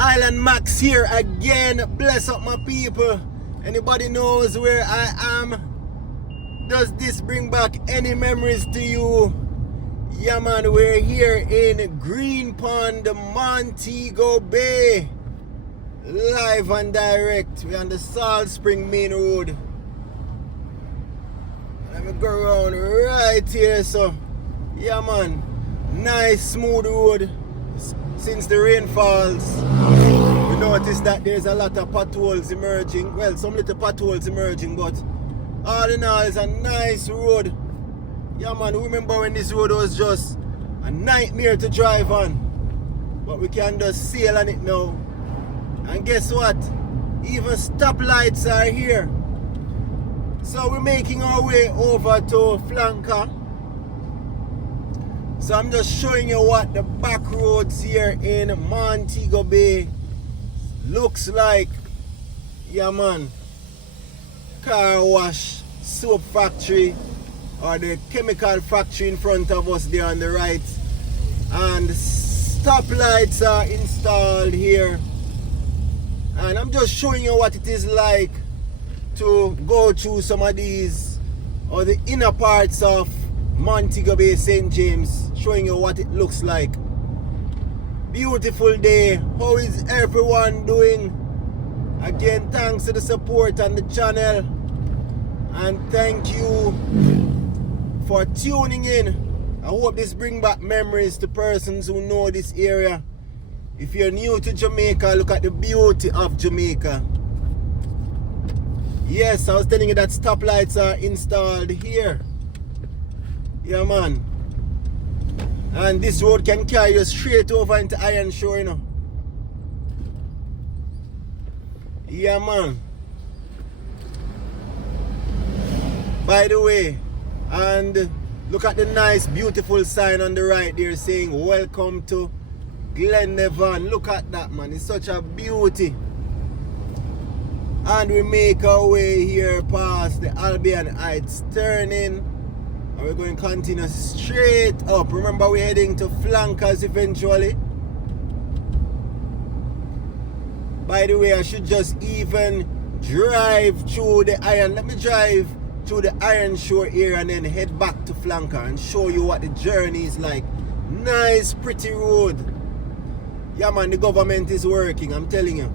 Island Max here again. Bless up my people. Anybody knows where I am? Does this bring back any memories to you? Yeah man, we're here in Green Pond, Montego Bay. Live and direct. We're on the Salt Spring Main Road. Let me go around right here. So yeah man, nice smooth road. Since the rain falls, we notice that there's a lot of potholes emerging. Well, some little potholes emerging, but all in all, it's a nice road. Yeah man, remember when this road was just a nightmare to drive on, but we can just sail on it now. And guess what? Even stoplights are here. So we're making our way over to Flanker. So I'm just showing you what the back roads here in Montego Bay looks like. Yeah man, car wash, soap factory, or the chemical factory in front of us there on the right. And stoplights are installed here. And I'm just showing you what it is like to go through some of these, or the inner parts of Montego Bay, St. James, showing you what it looks like. Beautiful day. How is everyone doing? Again, thanks to the support on the channel, and thank you for tuning in. I hope this brings back memories to persons who know this area. If you're new to Jamaica, look at the beauty of Jamaica. Yes, I was telling you that stoplights are installed here. Yeah man, and this road can carry you straight over into Iron Shore, you know. Yeah man. By the way, and look at the nice beautiful sign on the right there saying welcome to Glennevan. Look at that man, it's such a beauty. And we make our way here past the Albion Heights turning. And we're going to continue straight up. Remember, we're heading to Flankers eventually. By the way, I should just even drive through the Iron. Let me drive through the Iron Shore area and then head back to Flanker and show you what the journey is like. Nice, pretty road. Yeah man, the government is working, I'm telling you.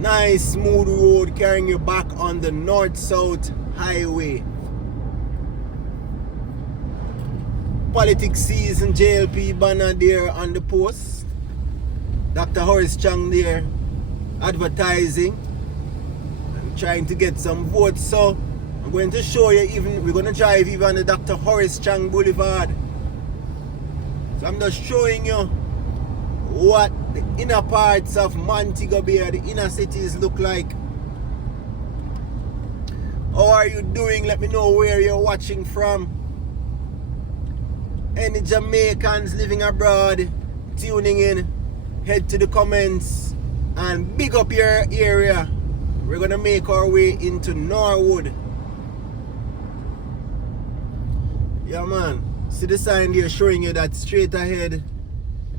Nice, smooth road carrying you back on the north-south highway. Politics season, JLP banner there on the post. Dr. Horace Chang there advertising and trying to get some votes. So I'm going to show you, even we're going to drive even on the Dr. Horace Chang Boulevard. So I'm just showing you what the inner parts of Montego Bay, the inner cities look like. How are you doing? Let me know where you're watching from. Any Jamaicans living abroad tuning in, head to the comments and big up your area. We're gonna make our way into Norwood. Yeah man, see the sign there showing you that straight ahead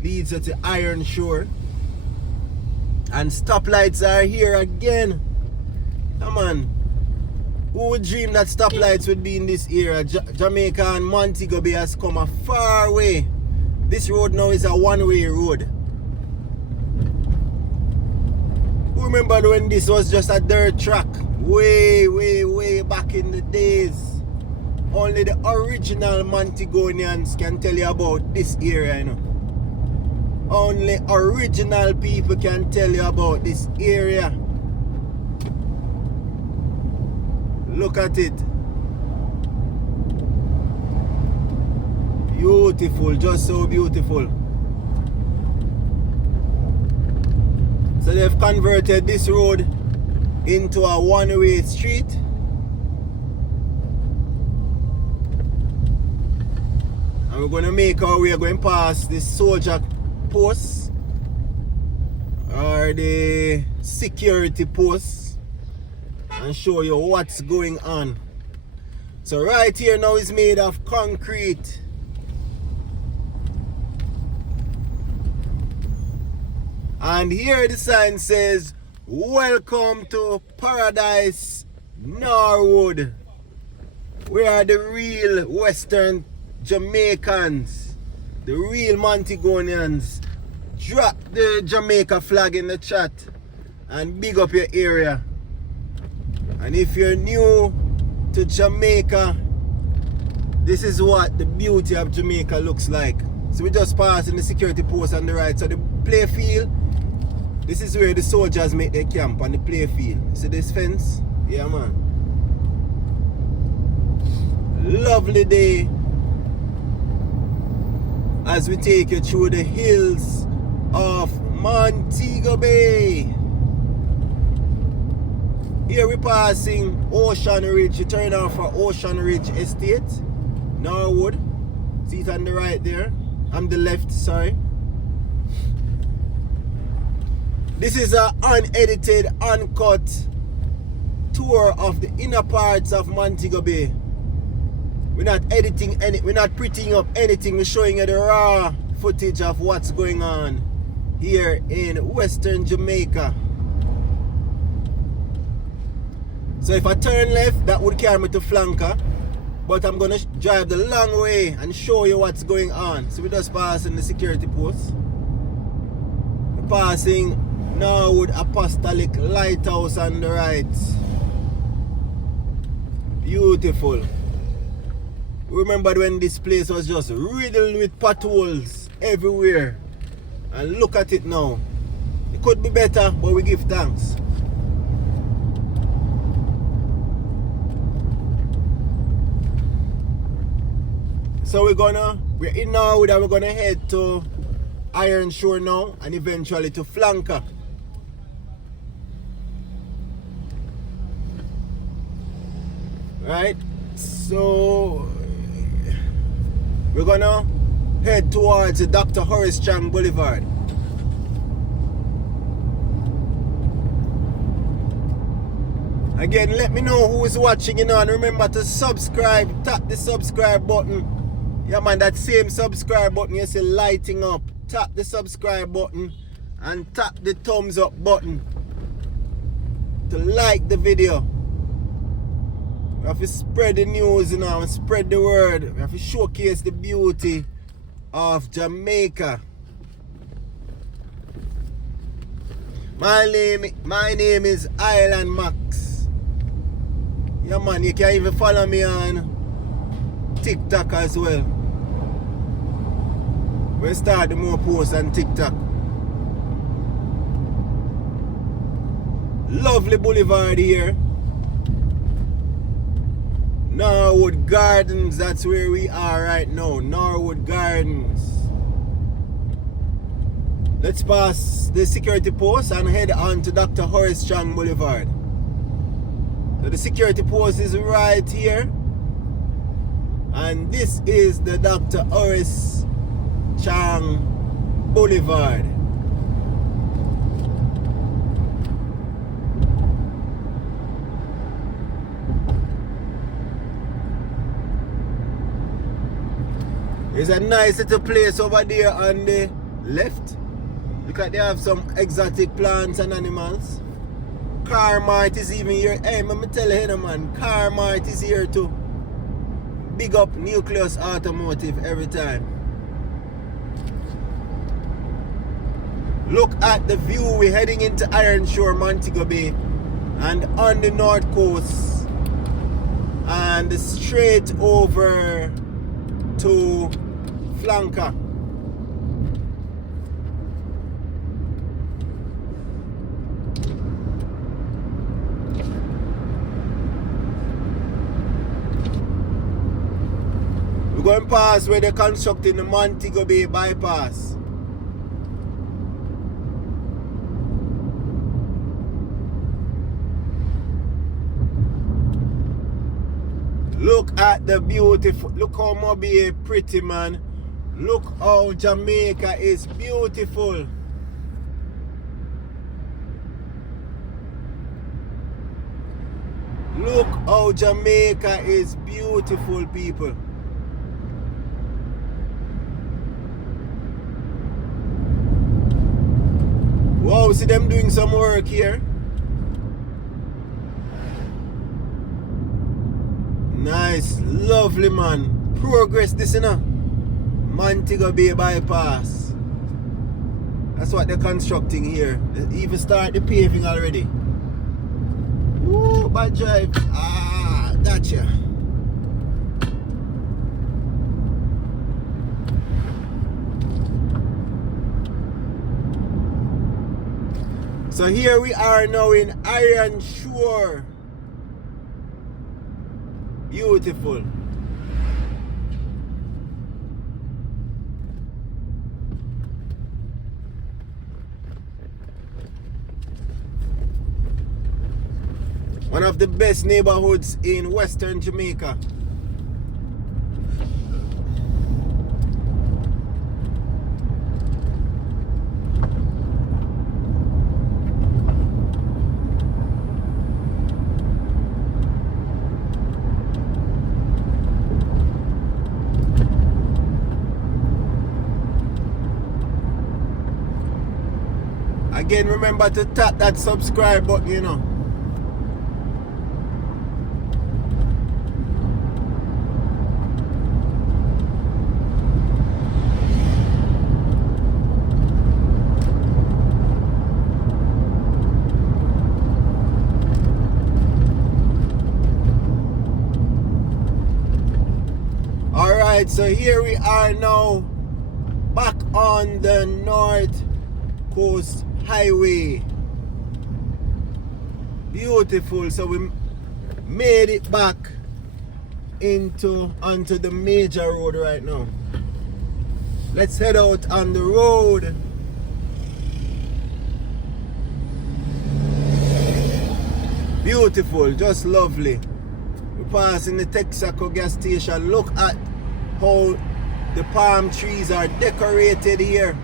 leads you to Iron Shore. And stoplights are here again. Come on. Who would dream that stoplights would be in this area? Jamaica and Montego Bay has come a far way. This road now is a one-way road. Who remember when this was just a dirt track? Way back in the days. Only the original Montegonians can tell you about this area, you know. Only original people can tell you about this area. Look at it. Beautiful, just so beautiful. So they've converted this road into a one-way street. And we're going to make our way, going past this soldier post or the security post and show you what's going on. So right here now is made of concrete. And here the sign says, welcome to Paradise Norwood. We are the real Western Jamaicans, the real Montegonians. Drop the Jamaica flag in the chat and big up your area. And if you're new to Jamaica, this is what the beauty of Jamaica looks like. So we just passing the security post on the right. So the play field, this is where the soldiers make their camp, on the play field. See this fence? Yeah, man. Lovely day as we take you through the hills of Montego Bay. Here we're passing Ocean Ridge. You turn off for Ocean Ridge Estate, Norwood. See it on the right there. On the left, sorry. This is an unedited, uncut tour of the inner parts of Montego Bay. We're not editing any, we're not prettying up anything. We're showing you the raw footage of what's going on here in Western Jamaica. So if I turn left, that would carry me to Flanker. But I'm gonna drive the long way and show you what's going on. So we're just passing the security post. We're passing Norwood Apostolic Lighthouse on the right. Beautiful. Remember when this place was just riddled with potholes everywhere. And look at it now. It could be better, but we give thanks. So we're in Norwood and we're gonna head to Iron Shore now and eventually to Flanker. Right? So we're gonna head towards the Dr. Horace Chang Boulevard. Again, let me know who is watching, you know, and remember to subscribe. Tap the subscribe button. Yeah, man, that same subscribe button you see lighting up. Tap the subscribe button and tap the thumbs up button to like the video. We have to spread the news, you know, and spread the word. We have to showcase the beauty of Jamaica. My name is Island Max. Yeah, man, you can even follow me on TikTok as well. We'll start the more posts on TikTok. Lovely boulevard here. Norwood Gardens, that's where we are right now. Norwood Gardens. Let's pass the security post and head on to Dr. Horace Chang Boulevard. So the security post is right here. And this is the Dr. Horace Chang Boulevard. There's a nice little place over there on the left. Look at, they have some exotic plants and animals. Carmart is even here. Hey, let me tell you, man, Carmart is here too. Big up Nucleus Automotive every time. Look at the view. We're heading into Iron Shore, Montego Bay, and on the north coast, and straight over to Flanker. We're going past where they're constructing the Montego Bay bypass. Look at the beautiful, look how Moby pretty, man. Look how Jamaica is beautiful. Look how Jamaica is beautiful, people. see them doing some work here. Nice, lovely man. Progress this, you know. Montego Bay bypass. That's what they're constructing here. They even start the paving already. Woo, bad drive. Ah, gotcha. So here we are now in Iron Shore. Beautiful. One of the best neighborhoods in Western Jamaica. Again, remember to tap that subscribe button, you know. Alright, so here we are now back on the North Coast Highway. Beautiful. So we made it back onto the major road right now. Let's head out on the road. Beautiful, just lovely. We're passing the Texaco gas station. Look at how the palm trees are decorated here.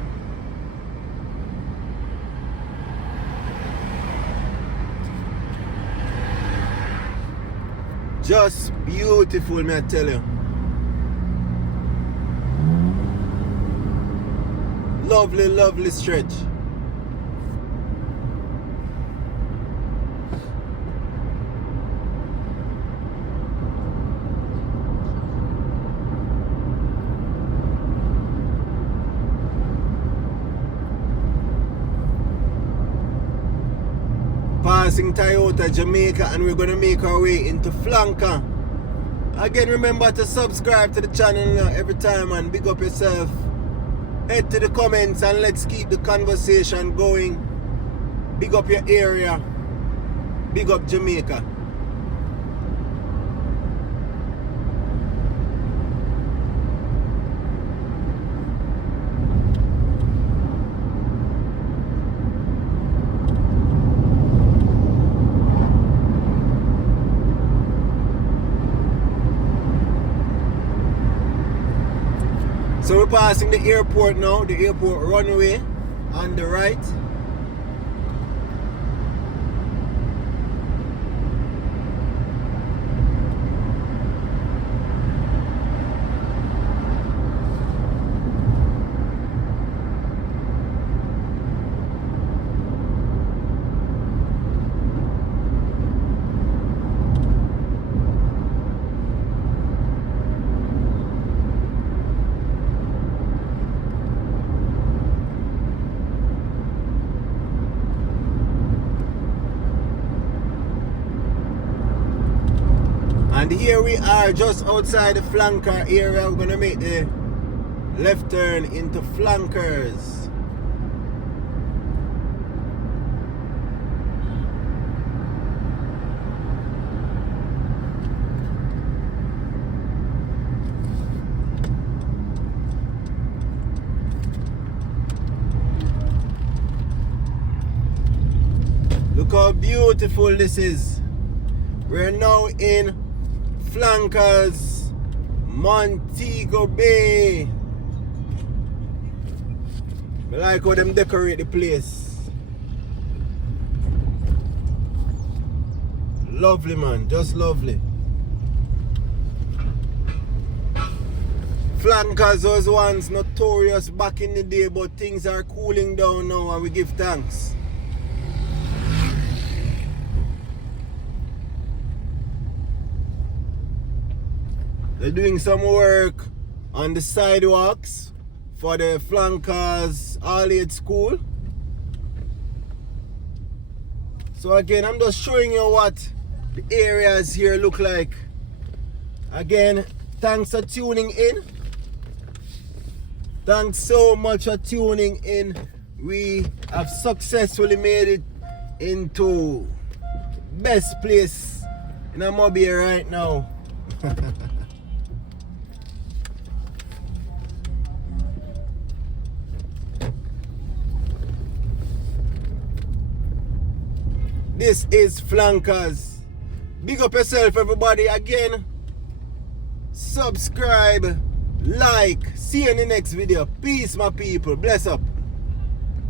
Just beautiful, may I tell you. Lovely, lovely stretch. Passing Toyota Jamaica, and we're gonna make our way into Flanker. Again, remember to subscribe to the channel every time and big up yourself. Head to the comments and let's keep the conversation going. Big up your area. Big up Jamaica. So we're passing the airport now, the airport runway on the right. And here we are just outside the flanker area. We're going to make the left turn into flankers. Look how beautiful this is. We're now in Flankers, Montego Bay. I like how them decorate the place. Lovely, man, just lovely. Flankers was once notorious back in the day, but things are cooling down now and we give thanks. They're doing some work on the sidewalks for the flankers all-age school. So again, I'm just showing you what the areas here look like. Again, thanks for tuning in. Thanks so much for tuning in. We have successfully made it into best place in Montego right now. This is Flankers. Big up yourself, everybody. Again, subscribe, like. See you in the next video. Peace, my people. Bless up.